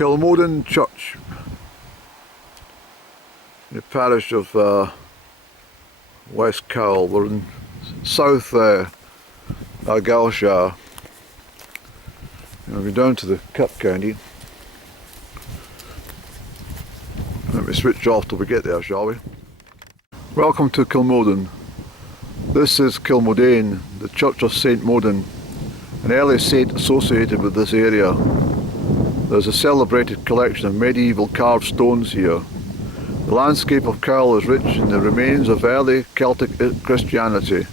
Kilmodan Church, the parish of West Cowal. We're in South Argyllshire. We'll go down to the Kirk County. Let me switch off till we get there, shall we? Welcome to Kilmodan. This is Kilmodan, the Church of St Modan, an early saint associated with this area. There's a celebrated collection of medieval carved stones here. The landscape of Cowal is rich in the remains of early Celtic Christianity,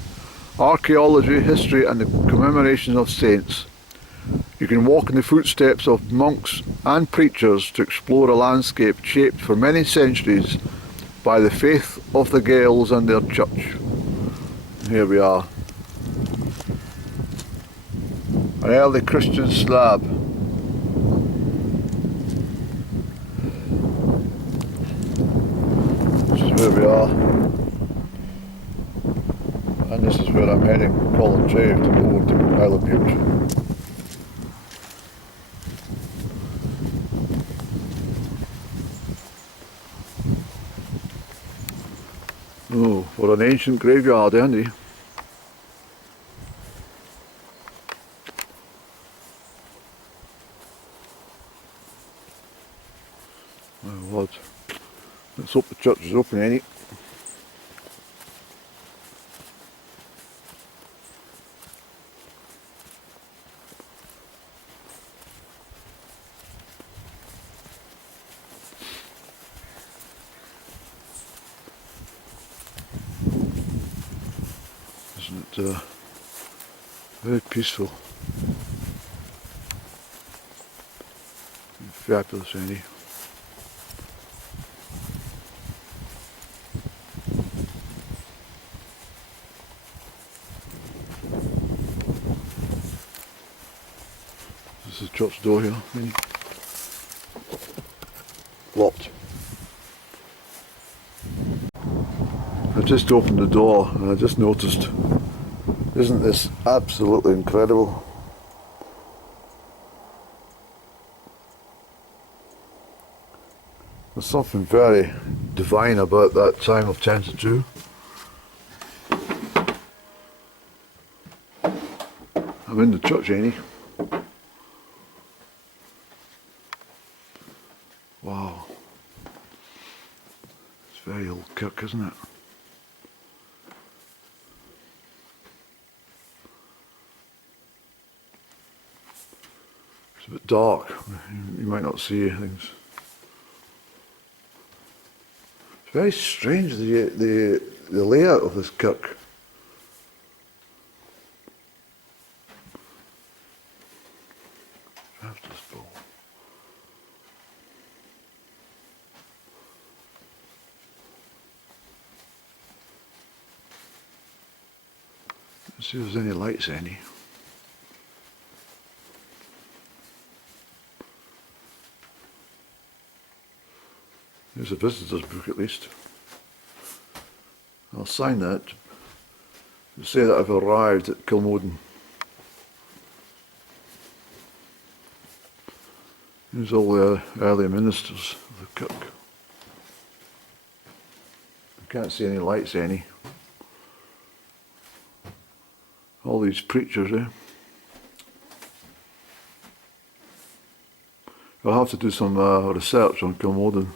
archaeology, history and the commemoration of saints. You can walk in the footsteps of monks and preachers to explore a landscape shaped for many centuries by the faith of the Gaels and their church. Here we are. An early Christian slab. This is where we are. And this is where I'm heading, Crieff, to go over to Isle of Bute. Oh, what an ancient graveyard, Andy. My Lord. Let's hope the church is open, Andy. Isn't it very peaceful? Fabulous, Andy. This is the church door here, Andy. Locked. I just opened the door and I just noticed, isn't this absolutely incredible? There's something very divine about that time of 10 to 2. I'm in the church, Annie. Wow. It's very old kirk, isn't it? It's a bit dark. You might not see things. It's very strange, the layout of this kirk. Let's see if there's any lights, any. There's a visitor's book at least. I'll sign that to say that I've arrived at Kilmodan. Here's all the early ministers of the kirk. I can't see any lights, any. All these preachers, eh? I'll have to do some research on Kilmodan.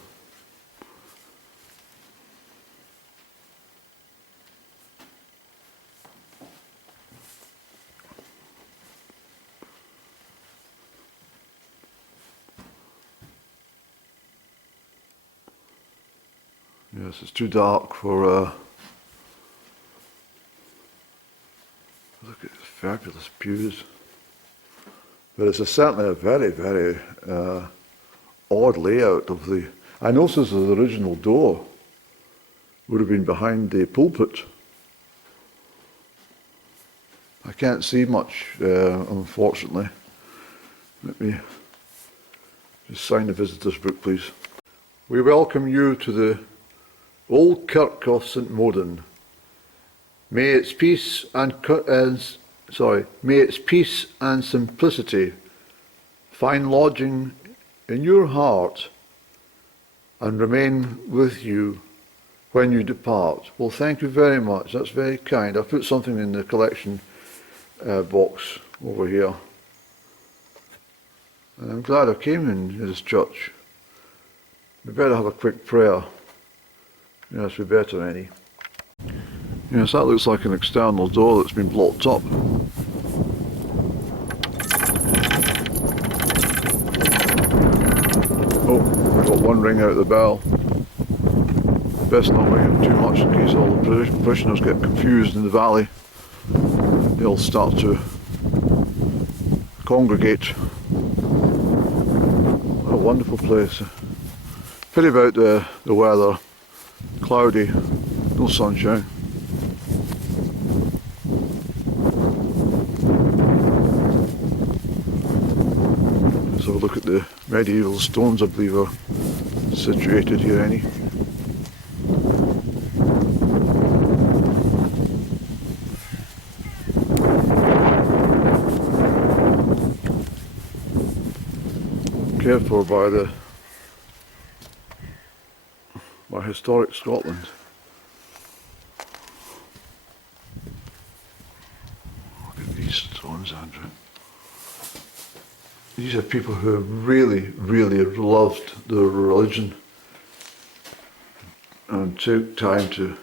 Yes, it's too dark for look at the fabulous pews. But it's certainly a very, very odd layout of the... I noticed the original door would have been behind the pulpit. I can't see much, unfortunately. Let me just sign the visitor's book, please. We welcome you to the Old Kirk of St Modan. May its peace and simplicity find lodging in your heart and remain with you when you depart. Well, thank you very much. That's very kind. I put something in the collection box over here. And I'm glad I came in this church. We better have a quick prayer. Yes, we better, Annie. Yes, that looks like an external door that's been blocked up. Oh, we've got one ring out of the bell. Best not ring it too much in case all the parishioners get confused in the valley. They'll start to congregate. What a wonderful place. Pity about the weather. Cloudy, no sunshine. Let's have a look at the medieval stones I believe are situated here, Annie. Cared for by historic Scotland. Look at these stones, Andrew. These are people who have really, really loved their religion and took time to.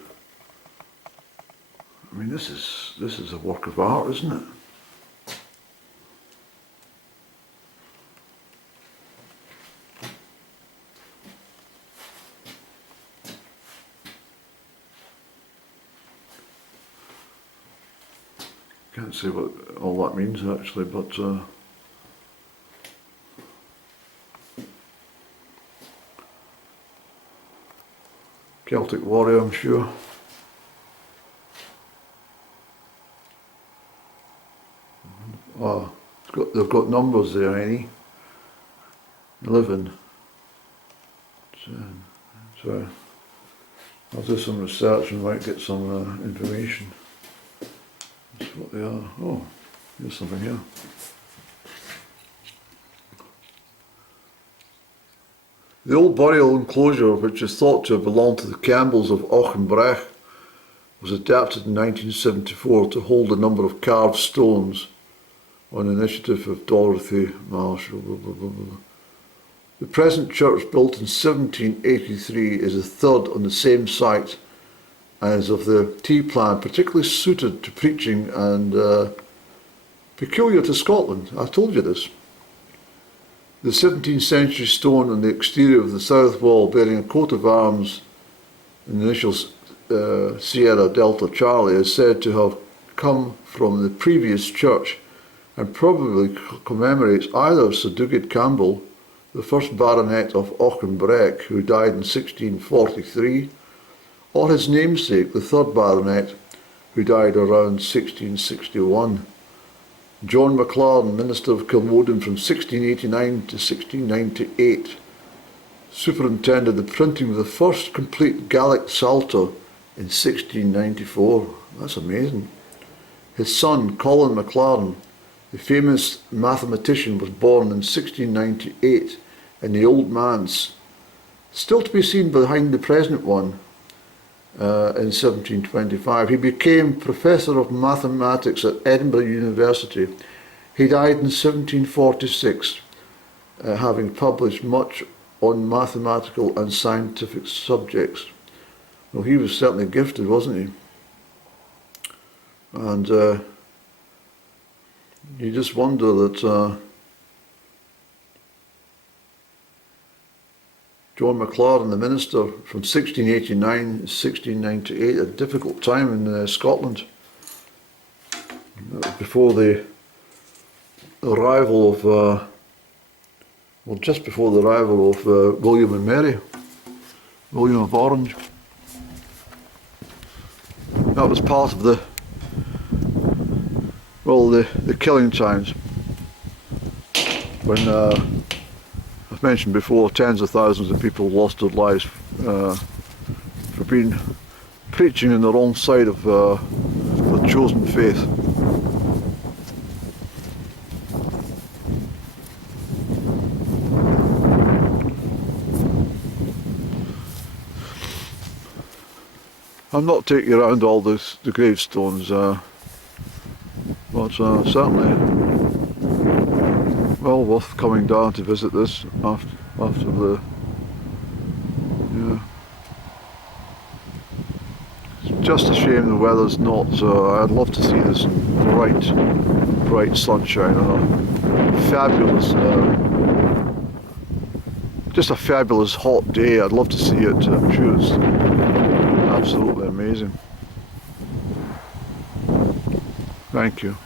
I mean, this is a work of art, isn't it? Can't say what all that means actually, but Celtic warrior, I'm sure. Oh, they've got numbers there, Annie. 11. So I'll do some research and might get some information. That's what they are. Oh, there's something here. The old burial enclosure, which is thought to have belonged to the Campbells of Auchenbrecht, was adapted in 1974 to hold a number of carved stones on the initiative of Dorothy Marshall. The present church, built in 1783, is the third on the same site as of the T-plan, particularly suited to preaching and peculiar to Scotland. I told you this. The 17th century stone on the exterior of the south wall, bearing a coat of arms in the initials Sierra Delta Charlie, is said to have come from the previous church and probably commemorates either Sir Duguid Campbell, the first baronet of Auchenbrecht, who died in 1643, or his namesake, the third baronet, who died around 1661. John MacLaren, Minister of Kilmodan from 1689 to 1698, superintended the printing of the first complete Gaelic Psalter in 1694. That's amazing. His son, Colin MacLaren, the famous mathematician, was born in 1698 in the Old Manse, still to be seen behind the present one, in 1725. He became Professor of Mathematics at Edinburgh University. He died in 1746, having published much on mathematical and scientific subjects. Well, he was certainly gifted, wasn't he? And you just wonder that John MacLaren, the minister from 1689 to 1698, a difficult time in Scotland. That was before the arrival of, well, just before the arrival of William and Mary, William of Orange. That was part of the, well, the killing times when I've mentioned before, tens of thousands of people lost their lives for being preaching on the wrong side of the chosen faith. I'm not taking you around all the gravestones, but certainly well worth coming down to visit this after the, yeah. It's just a shame the weather's not, I'd love to see this in bright sunshine on a fabulous, just a fabulous hot day. I'd love to see it. I'm sure it's absolutely amazing. Thank you.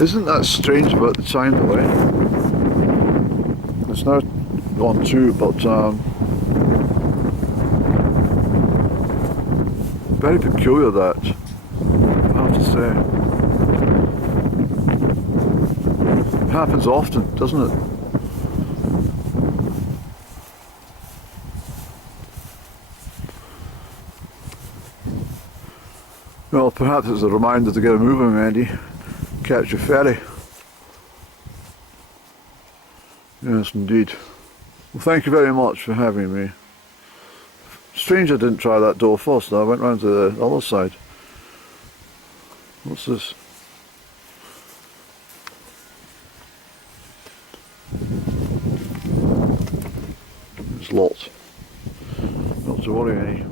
Isn't that strange about the time delay? It's now gone 2, but very peculiar that, I have to say. It happens often, doesn't it? Well, perhaps it's a reminder to get a moving, Andy. Catch your ferry. Yes, indeed. Well, thank you very much for having me. Strange I didn't try that door first. I went round to the other side. What's this? It's locked. Not to worry, Andy.